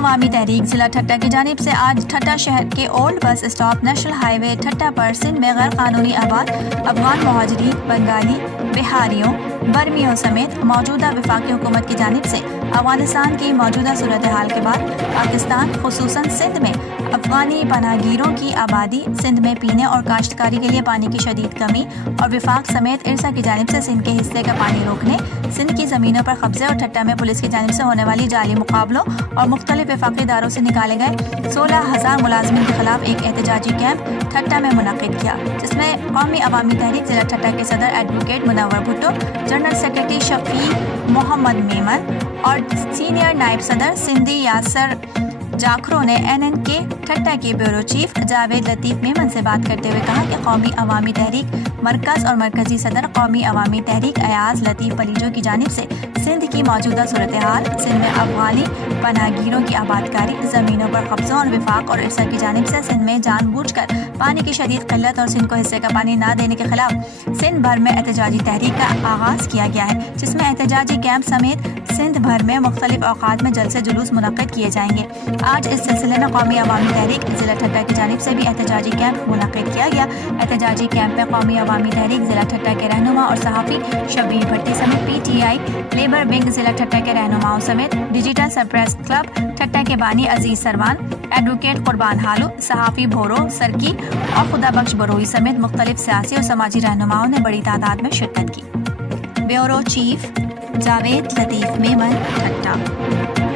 عوامی تحریک ضلع ٹھٹہ کی جانب سے آج ٹھٹہ شہر کے old bus stop national highway Thatta پر سندھ میں غیر قانونی آباد افغان مہاجرین، بنگالی، بہاریوں، برمیوں سمیت موجودہ وفاقی حکومت کی جانب سے افغانستان کی موجودہ صورتحال کے بعد پاکستان خصوصاً سندھ میں افغانی پناہ گیروں کی آبادی، سندھ میں پینے اور کاشتکاری کے لیے پانی کی شدید کمی اور وفاق سمیت ارسا کی جانب سے سندھ کے حصے کا پانی روکنے، سندھ کی زمینوں پر قبضے اور ٹھٹہ میں پولیس کی جانب سے ہونے والی جعلی مقابلوں اور مختلف وفاقی اداروں سے نکالے گئے 16,000 ملازمین کے خلاف ایک احتجاجی کیمپ ٹھٹہ میں منعقد کیا، جس میں قومی عوامی تحریک ضلع ٹھٹہ کے صدر ایڈوکیٹ منور بھٹو، جنرل سیکرٹری شفیع محمد میمن اور سینئر نائب صدر سندھی یاسر جاکھرو نے NNK ٹھٹہ کے بیورو چیف جاوید لطیف میمن سے بات کرتے ہوئے کہا کہ قومی عوامی تحریک مرکز اور مرکزی صدر قومی عوامی تحریک ایاز لطیف پلیجو کی جانب سے سندھ کی موجودہ صورتحال، سندھ میں افغانی پناہ گیروں کی آباد کاری، زمینوں پر قبضوں اور وفاق اور ارسا کی جانب سے سندھ میں جان بوجھ کر پانی کی شدید قلت اور سندھ کو حصے کا پانی نہ دینے کے خلاف سندھ بھر میں احتجاجی تحریک کا آغاز کیا گیا ہے، جس میں احتجاجی کیمپ سمیت سندھ بھر میں مختلف اوقات میں جلسے جلوس منعقد کیے جائیں گے۔ آج اس سلسلے میں قومی عوامی تحریک ضلع ٹھٹہ کی جانب سے بھی احتجاجی کیمپ منعقد کیا گیا۔ احتجاجی کیمپ میں قومی عوامی تحریک ضلع ٹھٹہ کے رہنما اور صحافی شبیر بھٹی سمیت PTI لیبر ونگ ضلع ٹھٹہ کے رہنماؤں سمیت ڈیجیٹل سرپریس کلب ٹھٹہ کے بانی عزیز سروان، ایڈوکیٹ قربان حالو، صحافی بھورو سرکی اور خدا بخش بروئی سمیت مختلف سیاسی اور سماجی رہنماؤں نے بڑی تعداد میں شرکت کی۔ بیورو چیف جاوید لطیف میمن ٹھٹہ۔